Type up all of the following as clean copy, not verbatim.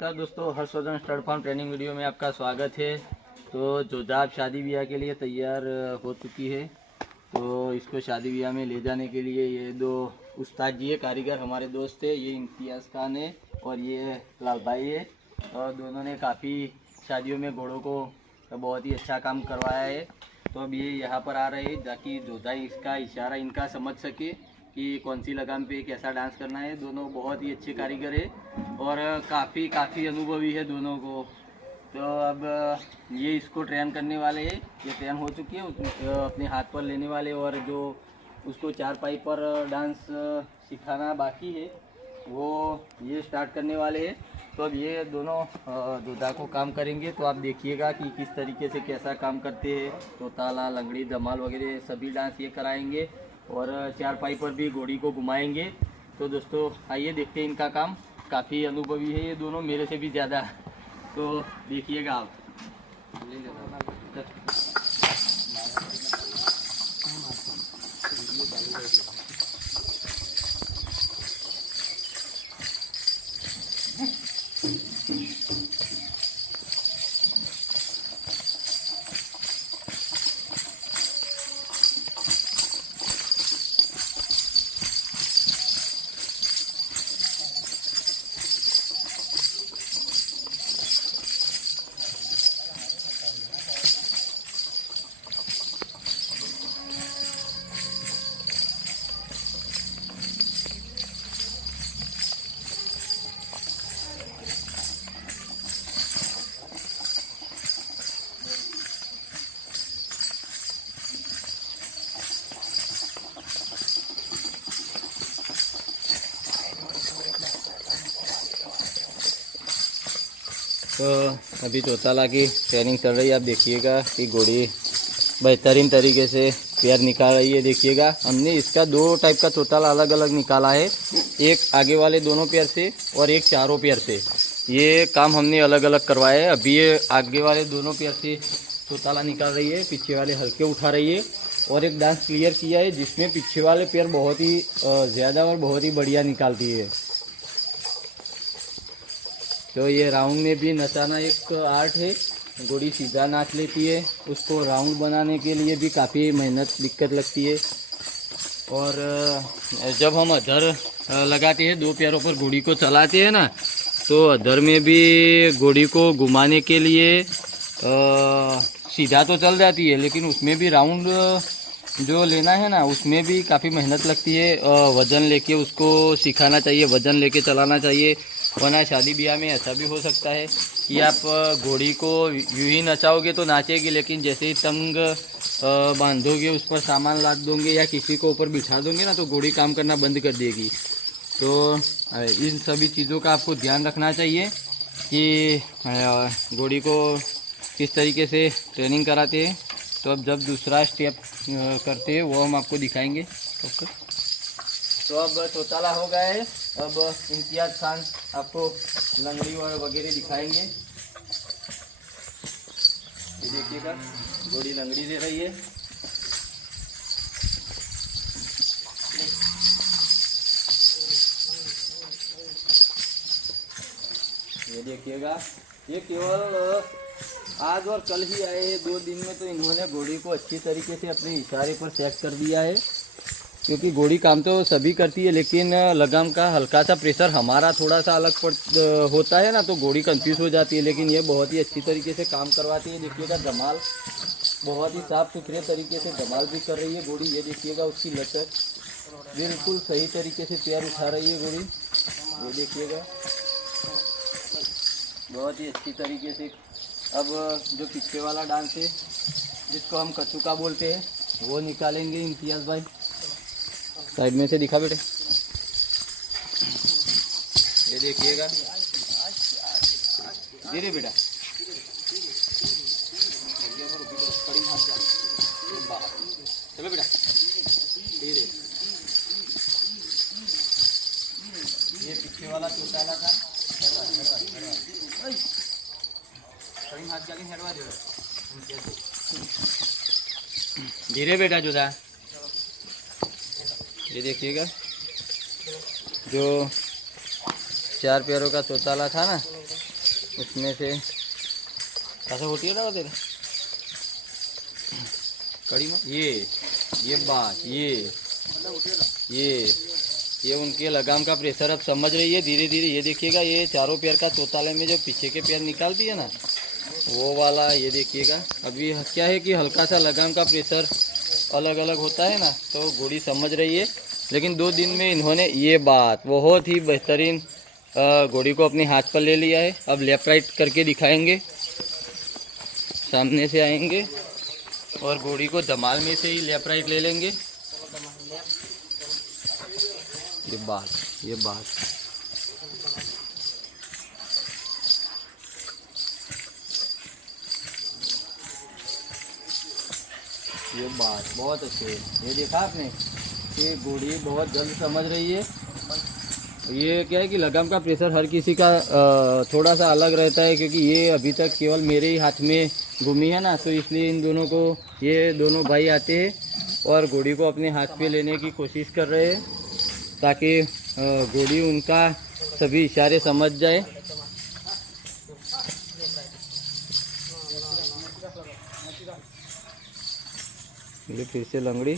नमस्कार दोस्तों, Harshvardhan stud farm training video में आपका स्वागत है। तो जोधाब शादी ब्याह के लिए तैयार हो चुकी है। तो इसको शादी ब्याह में ले जाने के लिए ये दो उस्ताद जी है, कारीगर हमारे दोस्त है। ये इम्तियाज़ खान है और ये लाल भाई है। और दोनों ने काफ़ी शादियों में घोड़ों को बहुत ही अच्छा काम करवाया है। तो अब ये यहाँ पर आ रहे हैं ताकि जोधा इसका इशारा इनका समझ सके कि कौन सी लगाम पे कैसा डांस करना है। दोनों बहुत ही अच्छे कारीगर है और काफ़ी अनुभवी है दोनों को। तो अब ये इसको ट्रेन करने वाले हैं। ये ट्रेन हो चुकी है, अपने हाथ पर लेने वाले और जो उसको चारपाई पर डांस सिखाना बाकी है वो ये स्टार्ट करने वाले हैं। तो अब ये दोनों जोधा को काम करेंगे। तो आप देखिएगा कि किस तरीके से कैसा काम करते हैं। तो ताला, लंगड़ी, धमाल वगैरह सभी डांस ये कराएंगे और चारपाई पर भी घोड़ी को घुमाएंगे। तो दोस्तों आइए देखते हैं इनका काम। काफ़ी अनुभवी है ये दोनों, मेरे से भी ज़्यादा। तो देखिएगा आप। तो अभी चौताला की ट्रेनिंग चल रही है। आप देखिएगा कि घोड़ी बेहतरीन तरीके से पैर निकाल रही है। देखिएगा हमने इसका दो टाइप का चौताला अलग अलग निकाला है, एक आगे वाले दोनों पैर से और एक चारों पैर से। ये काम हमने अलग अलग करवाया है। अभी ये आगे वाले दोनों पैर से चौताला निकाल रही है, पीछे वाले हल्के उठा रही है। और एक डांस क्लियर किया है जिसमें पीछे वाले पैर बहुत ही ज़्यादा और बहुत ही बढ़िया निकालती है। तो ये राउंड में भी नचाना एक आर्ट है। घोड़ी सीधा नाच लेती है, उसको राउंड बनाने के लिए भी काफ़ी मेहनत दिक्कत लगती है। और जब हम अधर लगाते हैं, दो पैरों पर घोड़ी को चलाते हैं ना, तो अधर में भी घोड़ी को घुमाने के लिए सीधा तो चल जाती है, लेकिन उसमें भी राउंड जो लेना है ना, उसमें भी काफ़ी मेहनत लगती है। वज़न लेके उसको सिखाना चाहिए, वज़न लेके चलाना चाहिए, वरना शादी ब्याह में ऐसा भी हो सकता है कि आप घोड़ी को यूं ही नचाओगे तो नाचेगी, लेकिन जैसे ही तंग बांधोगे, उस पर सामान लाद दोगे या किसी को ऊपर बिठा दोगे ना, तो घोड़ी काम करना बंद कर देगी। तो इन सभी चीज़ों का आपको ध्यान रखना चाहिए कि घोड़ी को किस तरीके से ट्रेनिंग कराते हैं। तो अब जब दूसरा स्टेप करते हैं वो हम आपको दिखाएंगे। तो अब चौताला हो गया है। अब इम्तियाज़ खान आपको लंगड़ी और वगैरह दिखाएंगे। ये देखिएगा घोड़ी लंगड़ी दे रही है। ये देखिएगा, ये केवल आज और कल ही आए हैं, 2 दिन में तो इन्होंने घोड़ी को अच्छी तरीके से अपने इशारे पर सेट कर दिया है। क्योंकि घोड़ी काम तो सभी करती है, लेकिन लगाम का हल्का सा प्रेशर हमारा थोड़ा सा अलग होता है ना, तो घोड़ी कंफ्यूज हो जाती है। लेकिन ये बहुत ही अच्छी तरीके से काम करवाती है। देखिएगा धमाल बहुत ही साफ सुथरे तरीके से धमाल भी कर रही है घोड़ी। ये देखिएगा उसकी लचक, बिल्कुल सही तरीके से पैर उठा रही है घोड़ी। ये देखिएगा बहुत ही अच्छी तरीके से। अब जो पीछे वाला डांस है जिसको हम कचुका बोलते हैं, वो निकालेंगे इम्तियाज़ भाई। साइड में से दिखा बेटे। ये देखिएगा, धीरे बेटा, चलो बेटा धीरे। ये पीछे वाला चौताला था, धीरे बेटा जोधा। ये देखिएगा जो 4 पैरों का चौताला था ना, उसमें से ऐसा होती है ना तेरा कड़ी में ये बात ये उनके लगाम का प्रेशर अब समझ रही है धीरे धीरे। ये देखिएगा, ये चारों पैर का चौताले में जो पीछे के पैर निकालती है ना, वो वाला ये देखिएगा। अभी क्या है कि हल्का सा लगाम का प्रेशर अलग अलग होता है ना, तो घोड़ी समझ रही है। लेकिन 2 दिन में इन्होंने ये बात बहुत ही बेहतरीन घोड़ी को अपने हाथ पर ले लिया है। अब लेफ्ट राइट करके दिखाएंगे, सामने से आएंगे और घोड़ी को धमाल में से ही लेफ्ट राइट ले लेंगे। ये बात ये बात बहुत अच्छी है। ये देखा आपने कि घोड़ी बहुत जल्द समझ रही है। ये क्या है कि लगाम का प्रेशर हर किसी का थोड़ा सा अलग रहता है, क्योंकि ये अभी तक केवल मेरे ही हाथ में घूमी है ना, तो इसलिए इन दोनों को, ये दोनों भाई आते हैं और घोड़ी को अपने हाथ पे लेने की कोशिश कर रहे हैं, ताकि घोड़ी उनका सभी इशारे समझ जाए। ये फिर से लंगड़ी।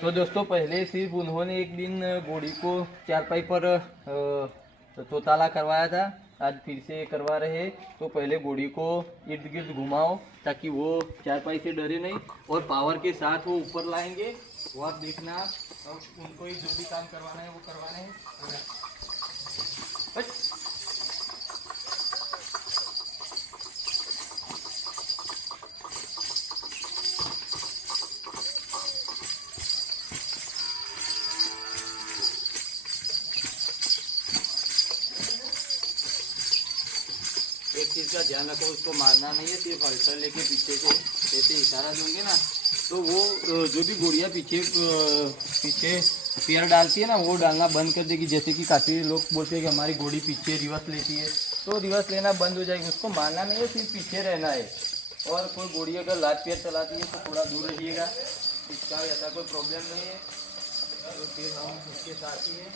तो दोस्तों, पहले सिर्फ उन्होंने एक दिन घोड़ी को चारपाई पर चौताला करवाया था, आज फिर से करवा रहे। तो पहले घोड़ी को इर्द गिर्द घुमाओ ताकि वो चारपाई से डरे नहीं, और पावर के साथ वो ऊपर लाएंगे। वो आप देखना, और उनको ही जो भी काम करवाना है वो करवाना है। एक चीज़ का ध्यान रखो, उसको मारना नहीं है, सिर्फ हल्सर लेके पीछे से ऐसे इशारा दोगे ना, तो वो जो भी घोड़ियाँ पीछे पैर डालती है ना, वो डालना बंद कर देगी। जैसे कि काफ़ी लोग बोलते हैं कि हमारी घोड़ी पीछे रिवर्स लेती है, तो रिवर्स लेना बंद हो जाएगी। उसको मारना नहीं है, सिर्फ पीछे रहना है। और कोई घोड़ी अगर लात पैर चलाती है तो थोड़ा दूर रहिएगा, इसका ऐसा कोई प्रॉब्लम नहीं है। तो फिर हम उसके साथ ही है।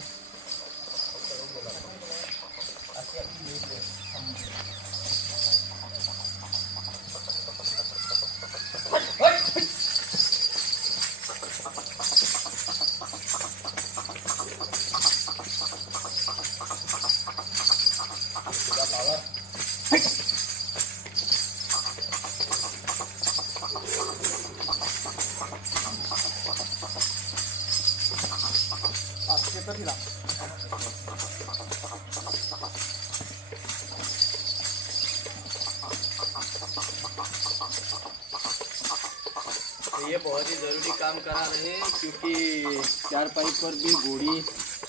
ये बहुत ही ज़रूरी काम करा रहे हैं, क्योंकि चारपाई पर भी घोड़ी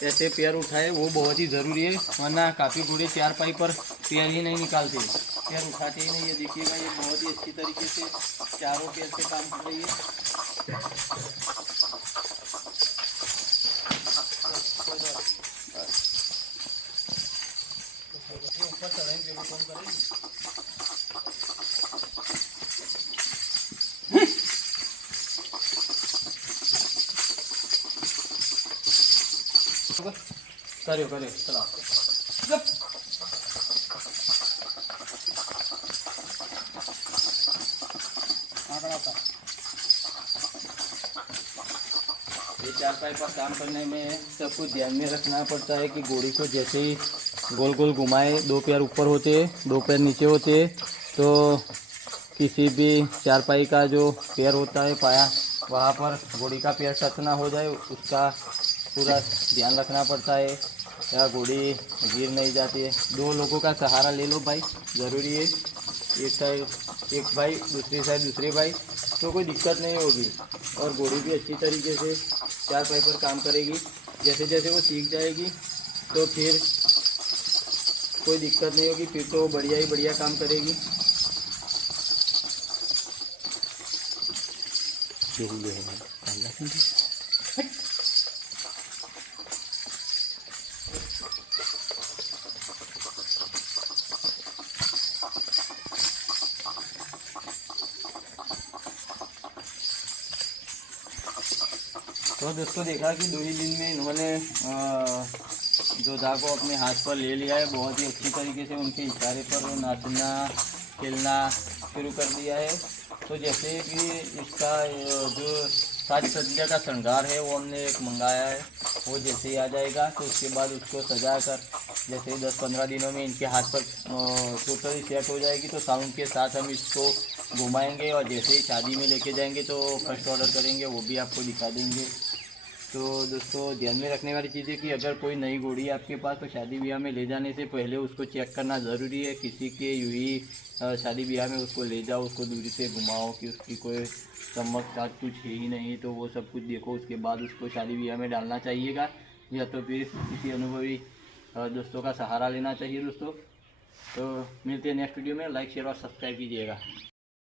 ऐसे पैर उठाए वो बहुत ही ज़रूरी है। वरना काफ़ी घोड़े चारपाई पर पैर ही नहीं निकालते, पैर उठाते ही नहीं। ये देखिएगा, ये बहुत ही अच्छी तरीके से चारों पैर से काम कर रही है। ऊपर चढ़ाएंगे कौन करेंगे। करियो चला। ये चारपाई पर काम करने में सब कुछ ध्यान में रखना पड़ता है कि घोड़ी को जैसे ही गोल गोल घुमाए, 2 पैर ऊपर होते हैं, 2 पैर नीचे होते हैं, तो किसी भी चारपाई का जो पैर होता है पाया, वहाँ पर घोड़ी का पैर टच ना हो जाए, उसका पूरा ध्यान रखना पड़ता है, या घोड़ी गिर नहीं जाती है। 2 लोगों का सहारा ले लो भाई, ज़रूरी है। एक साइड एक भाई, दूसरी साइड दूसरे भाई, तो कोई दिक्कत नहीं होगी। और घोड़ी भी अच्छी तरीके से चारपाई पर काम करेगी। जैसे जैसे वो सीख जाएगी तो फिर कोई दिक्कत नहीं होगी, फिर तो वो बढ़िया ही बढ़िया काम करेगी। तो दोस्तों देखा कि 2 ही दिन में इन्होंने जोधा को अपने हाथ पर ले लिया है। बहुत ही अच्छी तरीके से उनके इशारे पर नाचना खेलना शुरू कर दिया है। तो जैसे कि इसका जो साज सज्जा का श्रृंगार है वो हमने एक मंगाया है, वो जैसे ही आ जाएगा तो उसके बाद उसको सजा कर जैसे ही 10-15 दिनों में इनके हाथ पर टोटली सेट हो जाएगी तो साउंड के साथ हम इसको घुमाएंगे और जैसे ही शादी में लेके जाएंगे तो फर्स्ट ऑर्डर करेंगे, वो भी आपको दिखा देंगे। तो दोस्तों ध्यान में रखने वाली चीज़ है कि अगर कोई नई घोड़ी है आपके पास तो शादी ब्याह में ले जाने से पहले उसको चेक करना ज़रूरी है। किसी के यूँ ही शादी ब्याह में उसको ले जाओ, उसको दूरी से घुमाओ कि उसकी कोई चमक साथ कुछ है ही नहीं, तो वो सब कुछ देखो, उसके बाद उसको शादी ब्याह में डालना चाहिएगा, या तो फिर किसी अनुभवी दोस्तों का सहारा लेना चाहिए दोस्तों। तो मिलते हैं नेक्स्ट वीडियो में, लाइक शेयर और सब्सक्राइब कीजिएगा।